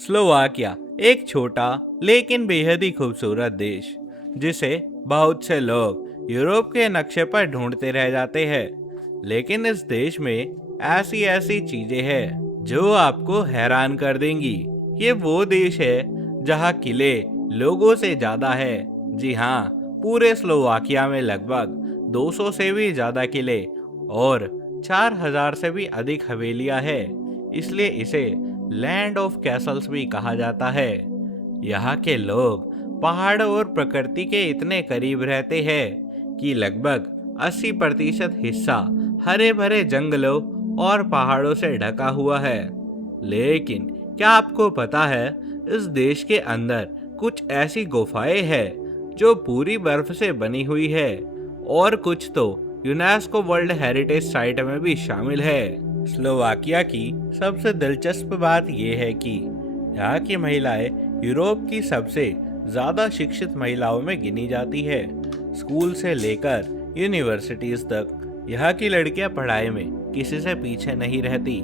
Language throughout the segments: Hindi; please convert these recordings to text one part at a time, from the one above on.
स्लोवाकिया एक छोटा लेकिन बेहद ही खूबसूरत देश जिसे बहुत से लोग यूरोप के नक्शे पर ढूंढते रह जाते हैं। लेकिन इस देश में ऐसी ऐसी चीजें हैं जो आपको हैरान कर देंगी। ये वो देश है जहाँ किले लोगों से ज्यादा है। जी हाँ, पूरे स्लोवाकिया में लगभग 200 से भी ज्यादा किले और 4000 से भी अधिक हवेलियां हैं। इसलिए इसे लैंड ऑफ कैसल्स भी कहा जाता है। यहाँ के लोग पहाड़ और प्रकृति के इतने करीब रहते हैं कि लगभग 80% हिस्सा हरे भरे जंगलों और पहाड़ों से ढका हुआ है। लेकिन क्या आपको पता है, इस देश के अंदर कुछ ऐसी गुफाएं हैं जो पूरी बर्फ से बनी हुई है और कुछ तो यूनेस्को वर्ल्ड हेरिटेज साइट में भी शामिल है। स्लोवाकिया की सबसे दिलचस्प बात यह है कि यहाँ की महिलाएं यूरोप की सबसे ज्यादा शिक्षित महिलाओं में गिनी जाती है। स्कूल से लेकर यूनिवर्सिटीज तक यहाँ की लड़कियां पढ़ाई में किसी से पीछे नहीं रहती।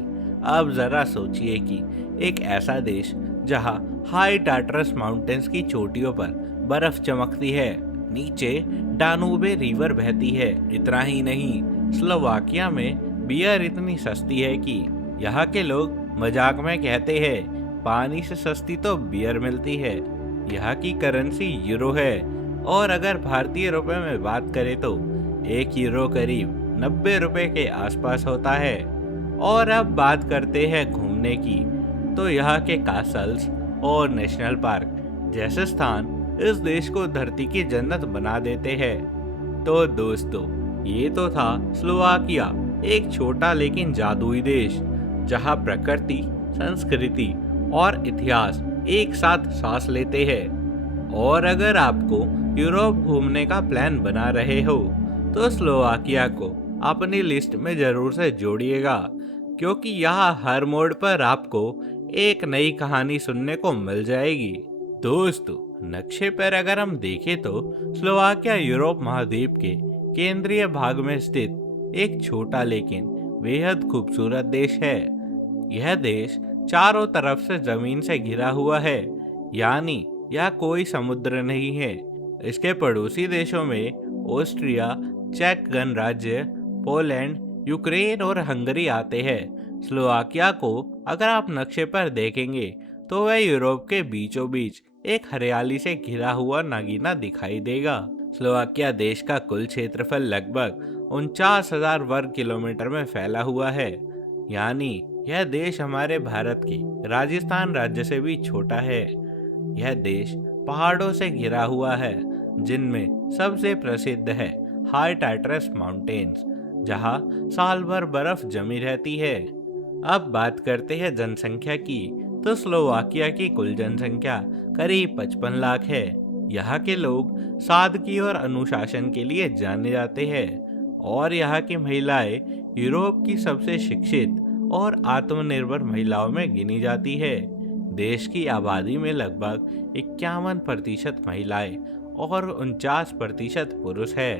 अब जरा सोचिए कि एक ऐसा देश जहाँ हाई टाटरस माउंटेन्स की चोटियों पर बर्फ चमकती है, नीचे डानूबे रिवर बहती है। इतना ही नहीं, स्लोवाकिया में बियर इतनी सस्ती है कि यहाँ के लोग मजाक में कहते हैं पानी से सस्ती तो बियर मिलती है। यहाँ की करेंसी यूरो है और अगर भारतीय रुपए में बात करें तो 1 यूरो करीब 90 रुपए के आसपास होता है। और अब बात करते हैं घूमने की, तो यहाँ के कासल्स और नेशनल पार्क जैसे स्थान इस देश को धरती की जन्नत बना देते हैं। तो दोस्तों, ये तो था स्लोवाकिया, एक छोटा लेकिन जादुई देश जहाँ प्रकृति, संस्कृति और इतिहास एक साथ सांस लेते हैं। और अगर आपको यूरोप घूमने का प्लान बना रहे हो तो स्लोवाकिया को अपनी लिस्ट में जरूर से जोड़िएगा, क्योंकि यहाँ हर मोड़ पर आपको एक नई कहानी सुनने को मिल जाएगी। दोस्तों, नक्शे पर अगर हम देखें तो स्लोवाकिया यूरोप महाद्वीप के केंद्रीय भाग में स्थित एक छोटा लेकिन बेहद खूबसूरत देश है। यह देश चारों तरफ से जमीन से घिरा हुआ है, यानी यह कोई समुद्र नहीं है। इसके पड़ोसी देशों में ऑस्ट्रिया, चेक गणराज्य, पोलैंड, यूक्रेन और हंगरी आते हैं। स्लोवाकिया को अगर आप नक्शे पर देखेंगे तो वह यूरोप के बीचों बीच एक हरियाली से घिरा हुआ नागीना दिखाई देगा। स्लोवाकिया देश का कुल क्षेत्रफल लगभग 49,000 वर्ग किलोमीटर में फैला हुआ है, यानी यह देश हमारे भारत के राजस्थान राज्य से भी छोटा है। यह देश पहाड़ों से घिरा हुआ है, जिनमें सबसे प्रसिद्ध है हाई टाटरस माउंटेन्स, जहां साल भर बर्फ जमी रहती है। अब बात करते हैं जनसंख्या की, तो स्लोवाकिया की कुल जनसंख्या करीब 55 लाख है। यहाँ के लोग सादगी और अनुशासन के लिए जाने जाते हैं और यहाँ की महिलाएं यूरोप की सबसे शिक्षित और आत्मनिर्भर महिलाओं में गिनी जाती है। देश की आबादी में लगभग 51% महिलाएं और 49% पुरुष है।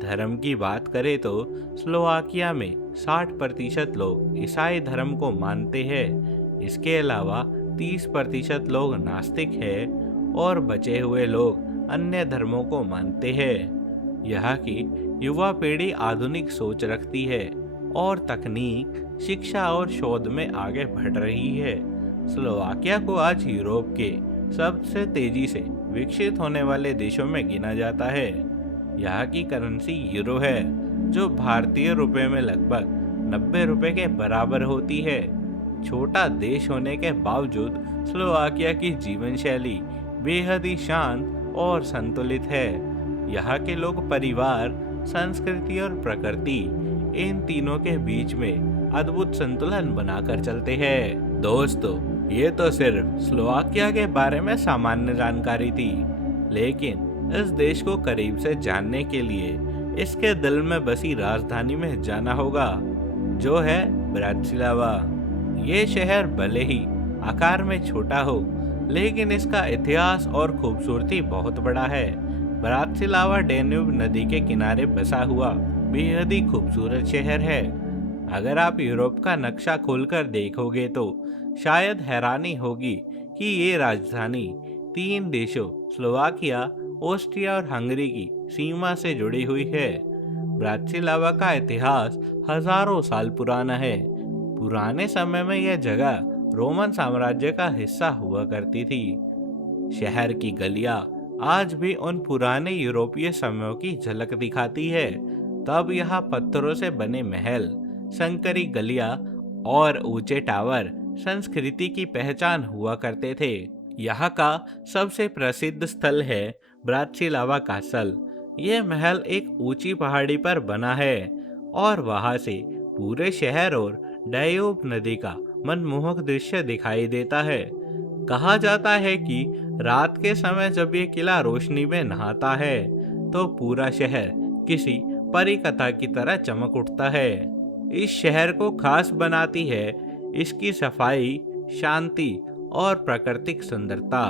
धर्म की बात करें तो स्लोवाकिया में 60% लोग ईसाई धर्म को मानते हैं। इसके अलावा 30% लोग नास्तिक हैं और बचे हुए लोग अन्य धर्मों को मानते हैं। यहाँ की युवा पीढ़ी आधुनिक सोच रखती है और तकनीक, शिक्षा और शोध में आगे बढ़ रही है। स्लोवाकिया को आज यूरोप के सबसे तेजी से विकसित होने वाले देशों में गिना जाता है। यहाँ की करेंसी यूरो है, जो भारतीय रुपए में लगभग 90 रुपए के बराबर होती है। छोटा देश होने के बावजूद स्लोवाकिया की जीवन शैली बेहद ही शांत और संतुलित है। यहाँ के लोग परिवार, संस्कृति और प्रकृति, इन तीनों के बीच में अद्भुत संतुलन बनाकर चलते हैं। दोस्तों, ये तो सिर्फ स्लोवाकिया के बारे में सामान्य जानकारी थी, लेकिन इस देश को करीब से जानने के लिए इसके दिल में बसी राजधानी में जाना होगा, जो है ब्रातिस्लावा। ये शहर भले ही आकार में छोटा हो, लेकिन इसका इतिहास और खूबसूरती बहुत बड़ा है। ब्रातिस्लावा डैन्यूब नदी के किनारे बसा हुआ बेहद ही खूबसूरत शहर है। अगर आप यूरोप का नक्शा खोलकर देखोगे तो शायद हैरानी होगी कि ये राजधानी 3 देशों स्लोवाकिया, ऑस्ट्रिया और हंगरी की सीमा से जुड़ी हुई है। ब्रातिस्लावा का इतिहास हजारों साल पुराना है। पुराने समय में यह जगह रोमन साम्राज्य का हिस्सा हुआ करती थी। शहर की गलियां आज भी उन पुराने यूरोपीय समयों की झलक दिखाती है। तब यहाँ पत्थरों से बने महल, संकरी गलियां और ऊंचे टावर संस्कृति की पहचान हुआ करते थे। यहाँ का सबसे प्रसिद्ध स्थल है ब्रातिस्लावा कासल। यह महल एक ऊंची पहाड़ी पर बना है और वहां से पूरे शहर और डायूब नदी का मनमोहक दृश्य दिखाई देता है। कहा जाता है कि रात के समय जब ये किला रोशनी में नहाता है तो पूरा शहर किसी परी कथा की तरह चमक उठता है। इस शहर को खास बनाती है इसकी सफाई, शांति और प्राकृतिक सुंदरता।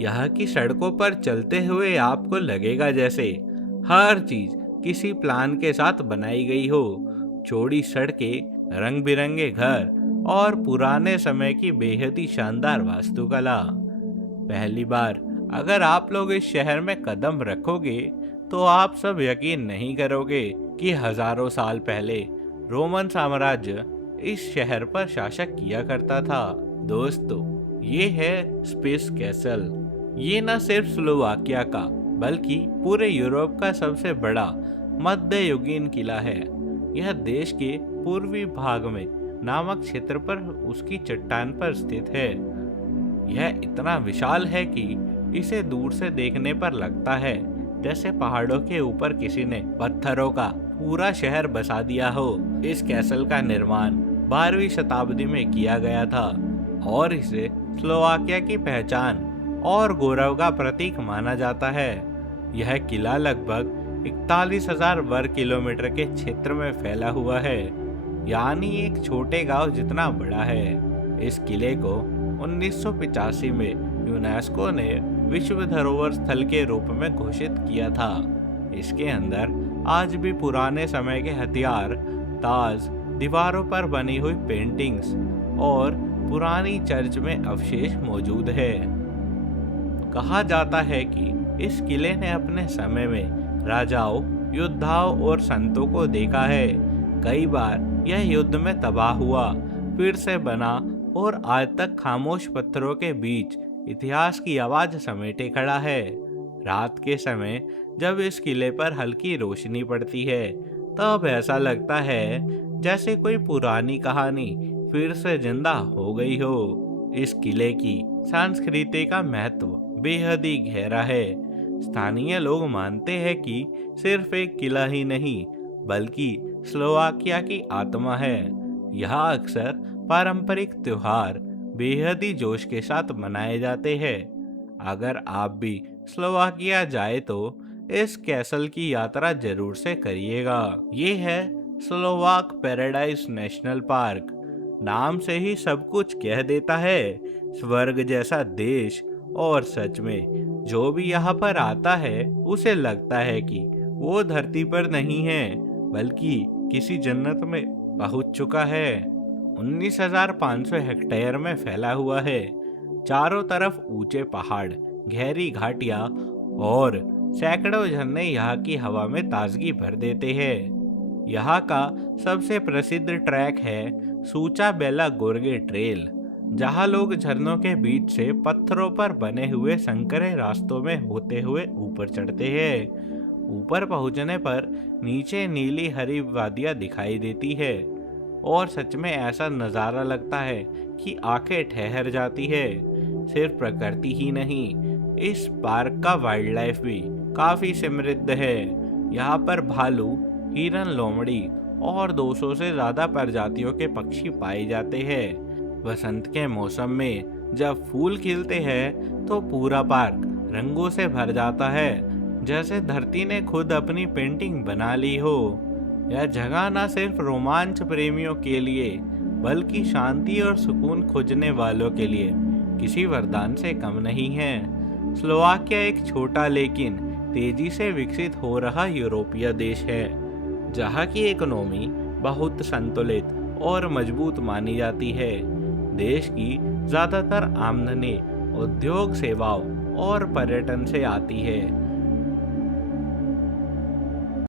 यहाँ की सड़कों पर चलते हुए आपको लगेगा जैसे हर चीज किसी प्लान के साथ बनाई गई हो। चौड़ी सड़कें, रंग बिरंगे घर और पुराने समय की बेहद ही शानदार वास्तुकला। पहली बार अगर आप लोग इस शहर में कदम रखोगे तो आप सब यकीन नहीं करोगे कि हजारों साल पहले रोमन साम्राज्य इस शहर पर शासन किया करता था। दोस्तों, ये है स्पेस कैसल। ये न सिर्फ स्लोवाकिया का बल्कि पूरे यूरोप का सबसे बड़ा मध्ययुगीन किला है। यह देश के पूर्वी भाग में नामक क्षेत्र पर उसकी चट्टान पर स्थित है। यह इतना विशाल है कि इसे दूर से देखने पर लगता है जैसे पहाड़ों के ऊपर किसी ने पत्थरों का पूरा शहर बसा दिया हो। इस कैसल का निर्माण 12वीं शताब्दी में किया गया था और इसे स्लोवाकिया की पहचान और गौरव का प्रतीक माना जाता है। यह किला लगभग 41,000 वर्ग किलोमीटर के क्षेत्र में फैला हुआ है, यानी एक छोटे गांव जितना बड़ा है। इस किले को 1985 में यूनेस्को ने विश्व धरोहर स्थल के रूप में घोषित किया था। इसके अंदर आज भी पुराने समय के हथियार, ताज, दीवारों पर बनी हुई पेंटिंग्स और पुरानी चर्च में अवशेष मौजूद है। कहा जाता है कि इस किले ने अपने समय में राजाओं, योद्धाओं और संतों को देखा है। कई बार यह युद्ध में तबाह हुआ, फिर से बना और आज तक खामोश पत्थरों के बीच इतिहास की आवाज समेटे खड़ा है। रात के समय जब इस किले पर हल्की रोशनी पड़ती है तब ऐसा लगता है जैसे कोई पुरानी कहानी फिर से जिंदा हो गई हो। इस किले की संस्कृति का महत्व बेहद ही गहरा है। स्थानीय लोग मानते हैं कि सिर्फ एक किला ही नहीं बल्कि स्लोवाकिया की आत्मा है। यहाँ अक्सर पारंपरिक त्योहार बेहद ही जोश के साथ मनाए जाते हैं। अगर आप भी स्लोवाकिया जाए तो इस कैसल की यात्रा जरूर से करिएगा। ये है स्लोवाक पैराडाइज नेशनल पार्क। नाम से ही सब कुछ कह देता है, स्वर्ग जैसा देश। और सच में जो भी यहाँ पर आता है उसे लगता है कि वो धरती पर नहीं है बल्कि किसी जन्नत में पहुंच चुका है। 19,500 हेक्टेयर में फैला हुआ है। चारों तरफ ऊंचे पहाड़, गहरी घाटियां और सैकड़ों झरने यहाँ की हवा में ताजगी भर देते हैं। यहाँ का सबसे प्रसिद्ध ट्रैक है सूचा बेला गोरगे ट्रेल, जहाँ लोग झरनों के बीच से पत्थरों पर बने हुए संकरे रास्तों में होते हुए ऊपर चढ़ते हैं। ऊपर पहुँचने पर नीचे नीली हरी वादियाँ दिखाई देती है और सच में ऐसा नज़ारा लगता है कि आंखें ठहर जाती है। सिर्फ प्रकृति ही नहीं, इस पार्क का वाइल्ड लाइफ भी काफ़ी समृद्ध है। यहाँ पर भालू, हिरन, लोमड़ी और 200 से ज़्यादा प्रजातियों के पक्षी पाए जाते हैं। बसंत के मौसम में जब फूल खिलते हैं तो पूरा पार्क रंगों से भर जाता है, जैसे धरती ने खुद अपनी पेंटिंग बना ली हो। यह जगह न सिर्फ रोमांच प्रेमियों के लिए बल्कि शांति और सुकून खोजने वालों के लिए किसी वरदान से कम नहीं है। स्लोवाकिया एक छोटा लेकिन तेजी से विकसित हो रहा यूरोपीय देश है, जहाँ की इकोनॉमी बहुत संतुलित और मजबूत मानी जाती है। देश की ज्यादातर आमदनी उद्योग, सेवाओं और पर्यटन से आती है।